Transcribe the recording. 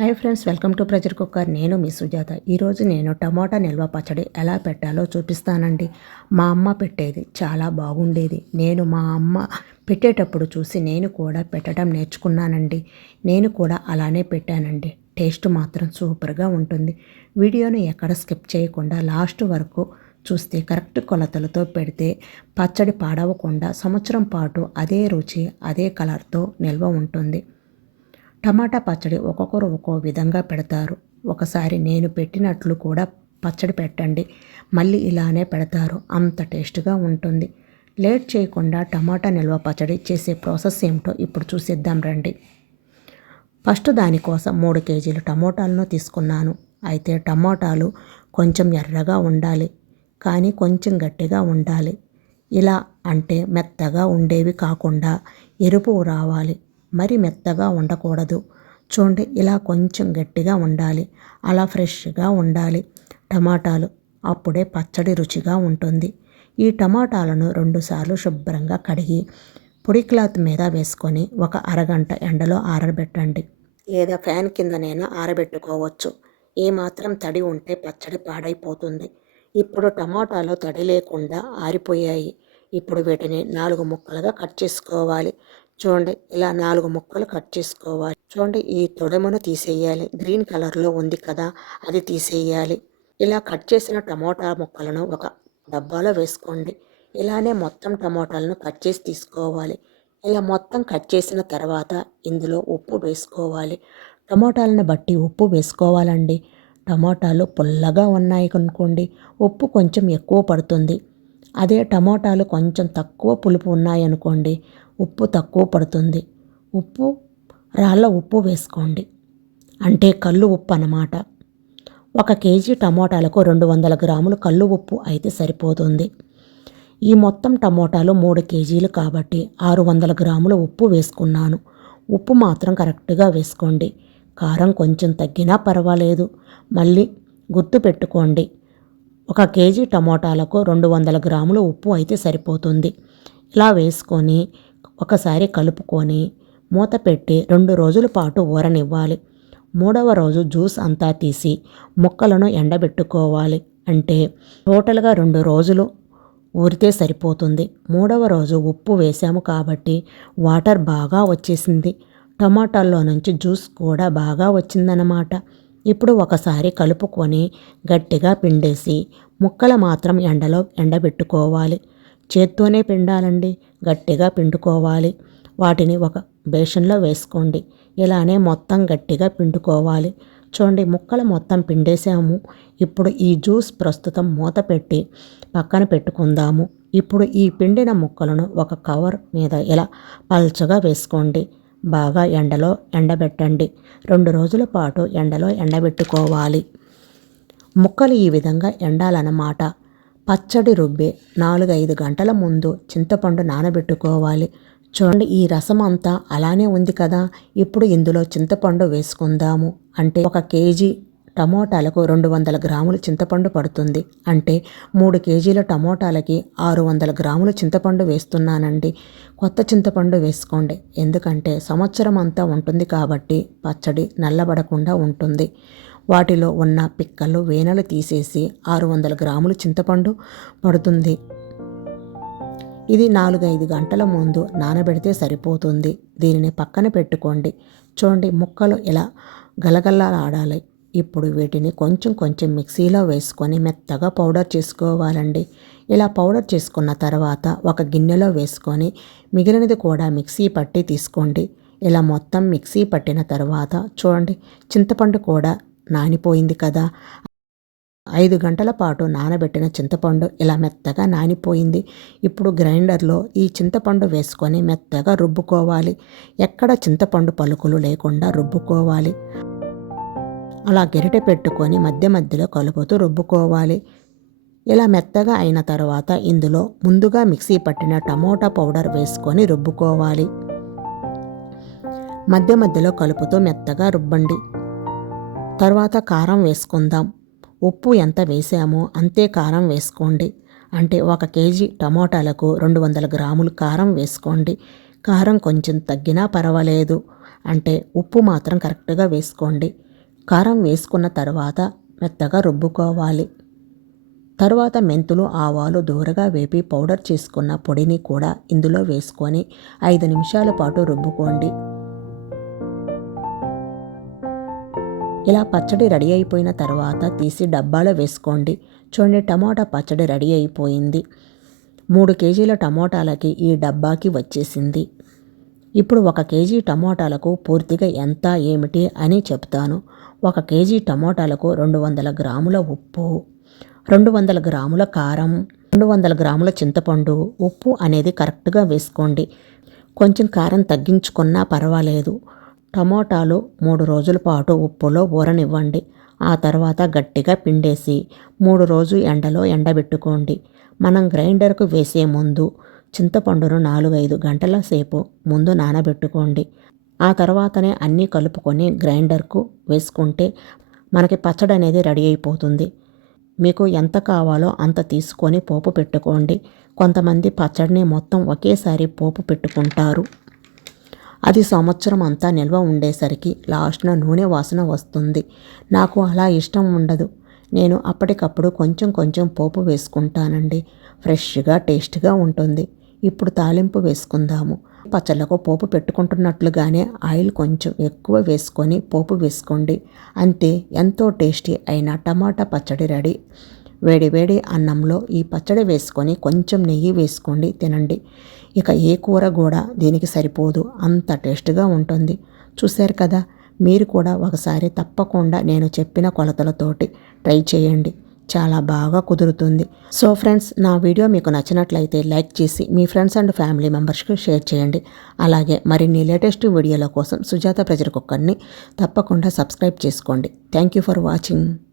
Hi friends welcome to pressure cooker. నేను మీ సుజాత. ఈరోజు నేను టమాటా నిల్వ పచ్చడి ఎలా పెట్టాలో చూపిస్తానండి. మా అమ్మ పెట్టేది చాలా బాగుండేది. నేను మా అమ్మ పెట్టేటప్పుడు చూసి నేను కూడా పెట్టడం నేర్చుకున్నానండి. నేను కూడా అలానే పెట్టానండి. టేస్ట్ మాత్రం సూపర్గా ఉంటుంది. వీడియోను ఎక్కడ స్కిప్ చేయకుండా లాస్ట్ వరకు చూస్తే కరెక్ట్ కొలతలతో పెడితే పచ్చడి పాడవకుండా సంవత్సరం పాటు అదే రుచి అదే కలర్తో నిల్వ ఉంటుంది. టమాటా పచ్చడి ఒక్కొక్కరు ఒక్కో విధంగా పెడతారు. ఒకసారి నేను పెట్టినట్లు కూడా పచ్చడి పెట్టండి. మళ్ళీ ఇలానే పెడతారు. అంత టేస్ట్గా ఉంటుంది. లేట్ చేయకుండా టమాటా నిల్వ పచ్చడి చేసే ప్రాసెస్ ఏమిటో ఇప్పుడు చూసేద్దాం రండి. ఫస్ట్ దానికోసం మూడు కేజీలు టమోటాలను తీసుకున్నాను. అయితే టమోటాలు కొంచెం ఎర్రగా ఉండాలి. కానీ కొంచెం గట్టిగా ఉండాలి. ఇలా అంటే మెత్తగా ఉండేవి కాకుండా ఎరుపు రావాలి. మరి మెత్తగా ఉండకూడదు. చూడండి ఇలా కొంచెం గట్టిగా ఉండాలి. అలా ఫ్రెష్గా ఉండాలి. టమాటాలు అప్పుడే పచ్చడి రుచిగా ఉంటుంది. ఈ టమాటాలను రెండుసార్లు శుభ్రంగా కడిగి పొడి క్లాత్ మీద వేసుకొని ఒక అరగంట ఎండలో ఆరబెట్టండి. లేదా ఫ్యాన్ కిందనైనా ఆరబెట్టుకోవచ్చు. ఏమాత్రం తడి ఉంటే పచ్చడి పాడైపోతుంది. ఇప్పుడు టమాటాలు తడి లేకుండా ఆరిపోయాయి. ఇప్పుడు వీటిని నాలుగు ముక్కలుగా కట్ చేసుకోవాలి. చూడండి ఇలా నాలుగు ముక్కలు కట్ చేసుకోవాలి. చూడండి ఈ తొడమను తీసేయాలి. గ్రీన్ కలర్లో ఉంది కదా అది తీసేయాలి. ఇలా కట్ చేసిన టమోటా ముక్కలను ఒక డబ్బాలో వేసుకోండి. ఇలానే మొత్తం టమోటాలను కట్ చేసి తీసుకోవాలి. ఇలా మొత్తం కట్ చేసిన తర్వాత ఇందులో ఉప్పు వేసుకోవాలి. టమోటాలను బట్టి ఉప్పు వేసుకోవాలండి. టమోటాలు పుల్లగా ఉన్నాయి అనుకోండి ఉప్పు కొంచెం ఎక్కువ పడుతుంది. అదే టమోటాలు కొంచెం తక్కువ పులుపు ఉన్నాయనుకోండి ఉప్పు తక్కువ పడుతుంది. ఉప్పు రాళ్ళ ఉప్పు వేసుకోండి. అంటే కళ్ళు ఉప్పు అన్నమాట. ఒక కేజీ టమోటాలకు రెండు వందల గ్రాములు కళ్ళు ఉప్పు అయితే సరిపోతుంది. ఈ మొత్తం టమోటాలు మూడు కేజీలు కాబట్టి ఆరు వందల గ్రాముల ఉప్పు వేసుకున్నాను. ఉప్పు మాత్రం కరెక్ట్గా వేసుకోండి. కారం కొంచెం తగ్గినా పర్వాలేదు. మళ్ళీ గుర్తు పెట్టుకోండి. ఒక కేజీ టమోటాలకు రెండు వందల గ్రాముల ఉప్పు అయితే సరిపోతుంది. ఇలా వేసుకొని ఒకసారి కలుపుకొని మూత పెట్టి రెండు రోజుల పాటు ఊరనివ్వాలి. మూడవ రోజు జ్యూస్ అంతా తీసి ముక్కలను ఎండబెట్టుకోవాలి అంటే టోటల్గా రెండు రోజులు ఊరితే సరిపోతుంది. మూడవ రోజు ఉప్పు వేసాము కాబట్టి వాటర్ బాగా వచ్చేసింది. టమాటాల్లో నుంచి జ్యూస్ కూడా బాగా వచ్చిందన్నమాట. ఇప్పుడు ఒకసారి కలుపుకొని గట్టిగా పిండేసి ముక్కలు మాత్రం ఎండలో ఎండబెట్టుకోవాలి. చేత్తోనే పిండాలండి. గట్టిగా పిండుకోవాలి. వాటిని ఒక బేషన్లో వేసుకోండి. ఇలానే మొత్తం గట్టిగా పిండుకోవాలి. చూడండి ముక్కలు మొత్తం పిండేసాము ఇప్పుడు ఈ జ్యూస్ ప్రస్తుతం మూత పెట్టి పక్కన పెట్టుకుందాము. ఇప్పుడు ఈ పిండిన ముక్కలను ఒక కవర్ మీద ఇలా పల్చగా వేసుకోండి. బాగా ఎండలో ఎండబెట్టండి. రెండు రోజుల పాటు ఎండలో ఎండబెట్టుకోవాలి. ముక్కలు ఈ విధంగా ఎండాలన్నమాట. పచ్చడి రుబ్బి నాలుగైదు గంటల ముందు చింతపండు నానబెట్టుకోవాలి. చూడండి ఈ రసం అంతా అలానే ఉంది కదా. ఇప్పుడు ఇందులో చింతపండు వేసుకుందాము. అంటే ఒక కేజీ టమోటాలకు రెండు వందల గ్రాములు చింతపండు పడుతుంది. అంటే మూడు కేజీల టమోటాలకి ఆరు వందల గ్రాములు చింతపండు వేస్తున్నానండి. కొత్త చింతపండు వేసుకోండి. ఎందుకంటే సంవత్సరం అంతా ఉంటుంది కాబట్టి పచ్చడి నల్లబడకుండా ఉంటుంది. వాటిలో ఉన్న పిక్కలు వేనలు తీసేసి ఆరు వందల గ్రాములు చింతపండు పడుతుంది. ఇది నాలుగైదు గంటల ముందు నానబెడితే సరిపోతుంది. దీనిని పక్కన పెట్టుకోండి. చూడండి ముక్కలు ఇలా గలగలలాడాలి. ఇప్పుడు వీటిని కొంచెం కొంచెం మిక్సీలో వేసుకొని మెత్తగా పౌడర్ చేసుకోవాలండి. ఇలా పౌడర్ చేసుకున్న తర్వాత ఒక గిన్నెలో వేసుకొని మిగిలినది కూడా మిక్సీ పట్టి తీసుకోండి. ఇలా మొత్తం మిక్సీ పట్టిన తర్వాత చూడండి చింతపండు కూడా నానిపోయింది కదా. ఐదు గంటల పాటు నానబెట్టిన చింతపండు ఇలా మెత్తగా నానిపోయింది. ఇప్పుడు గ్రైండర్లో ఈ చింతపండు వేసుకొని మెత్తగా రుబ్బుకోవాలి. ఎక్కడ చింతపండు పలుకులు లేకుండా రుబ్బుకోవాలి. అలా గెరిటె పెట్టుకొని మధ్య మధ్యలో కలుపుతూ రుబ్బుకోవాలి. ఇలా మెత్తగా అయిన తర్వాత ఇందులో ముందుగా మిక్సీ పట్టిన టమోటా పౌడర్ వేసుకొని రుబ్బుకోవాలి. మధ్య మధ్యలో కలుపుతూ మెత్తగా రుబ్బండి. తర్వాత కారం వేసుకుందాం. ఉప్పు ఎంత వేసామో అంతే కారం వేసుకోండి. అంటే ఒక కేజీ టమోటాలకు రెండు వందల గ్రాములు కారం వేసుకోండి. కారం కొంచెం తగ్గినా పర్వాలేదు. అంటే ఉప్పు మాత్రం కరెక్ట్గా వేసుకోండి. కారం వేసుకున్న తర్వాత మెత్తగా రుబ్బుకోవాలి. తర్వాత మెంతులు ఆవాలు దూరగా వేపి పౌడర్ చేసుకున్న పొడిని కూడా ఇందులో వేసుకొని ఐదు నిమిషాల పాటు రుబ్బుకోండి. ఇలా పచ్చడి రెడీ అయిపోయిన తర్వాత తీసి డబ్బాలో వేసుకోండి. చూడండి టమాటా పచ్చడి రెడీ అయిపోయింది. మూడు కేజీల టమోటాలకి ఈ డబ్బాకి వచ్చేసింది. ఇప్పుడు ఒక కేజీ టమోటాలకు పూర్తిగా ఎంత ఏమిటి అని చెప్తాను. ఒక కేజీ టమోటాలకు రెండు వందల గ్రాముల ఉప్పు రెండు వందల గ్రాముల కారం రెండు వందల గ్రాముల చింతపండు ఉప్పు అనేది కరెక్ట్గా వేసుకోండి. కొంచెం కారం తగ్గించుకున్నా పర్వాలేదు. టమోటాలు మూడు రోజుల పాటు ఉప్పులో ఊరనివ్వండి. ఆ తర్వాత గట్టిగా పిండేసి మూడు రోజు ఎండలో ఎండబెట్టుకోండి. మనం గ్రైండర్కు వేసే ముందు చింతపండును నాలుగైదు గంటల సేపు ముందు నానబెట్టుకోండి. ఆ తర్వాతనే అన్నీ కలుపుకొని గ్రైండర్కు వేసుకుంటే మనకి పచ్చడి అనేది రెడీ అయిపోతుంది. మీకు ఎంత కావాలో అంత తీసుకొని పోపు పెట్టుకోండి. కొంతమంది పచ్చడిని మొత్తం ఒకేసారి పోపు పెట్టుకుంటారు. అది సంవత్సరం అంతా నిల్వ ఉండేసరికి లాస్ట్న నూనె వాసన వస్తుంది. నాకు అలా ఇష్టం ఉండదు. నేను అప్పటికప్పుడు కొంచెం కొంచెం పోపు వేసుకుంటానండి. ఫ్రెష్గా టేస్ట్గా ఉంటుంది. ఇప్పుడు తాలింపు వేసుకుందాము. పచ్చళ్ళకు పోపు పెట్టుకుంటున్నట్లుగానే ఆయిల్ కొంచెం ఎక్కువ వేసుకొని పోపు వేసుకోండి. అంతే ఎంతో టేస్టీ అయిన టమాటా పచ్చడి రెడీ. వేడి వేడి అన్నంలో ఈ పచ్చడి వేసుకొని కొంచెం నెయ్యి వేసుకోండి తినండి. ఇక ఏ కూర కూడా దీనికి సరిపోదు. అంత టేస్ట్గా ఉంటుంది. చూశారు కదా మీరు కూడా ఒకసారి తప్పకుండా నేను చెప్పిన కొలతలతోటి ట్రై చేయండి. చాలా బాగా కుదురుతుంది. సో ఫ్రెండ్స్ నా వీడియో మీకు నచ్చినట్లయితే లైక్ చేసి మీ ఫ్రెండ్స్ అండ్ ఫ్యామిలీ మెంబర్స్కి షేర్ చేయండి. అలాగే మరిన్ని లేటెస్ట్ వీడియోల కోసం సుజాత ప్రజల కుక్కర్ని తప్పకుండా సబ్స్క్రైబ్ చేసుకోండి. Thank you for watching.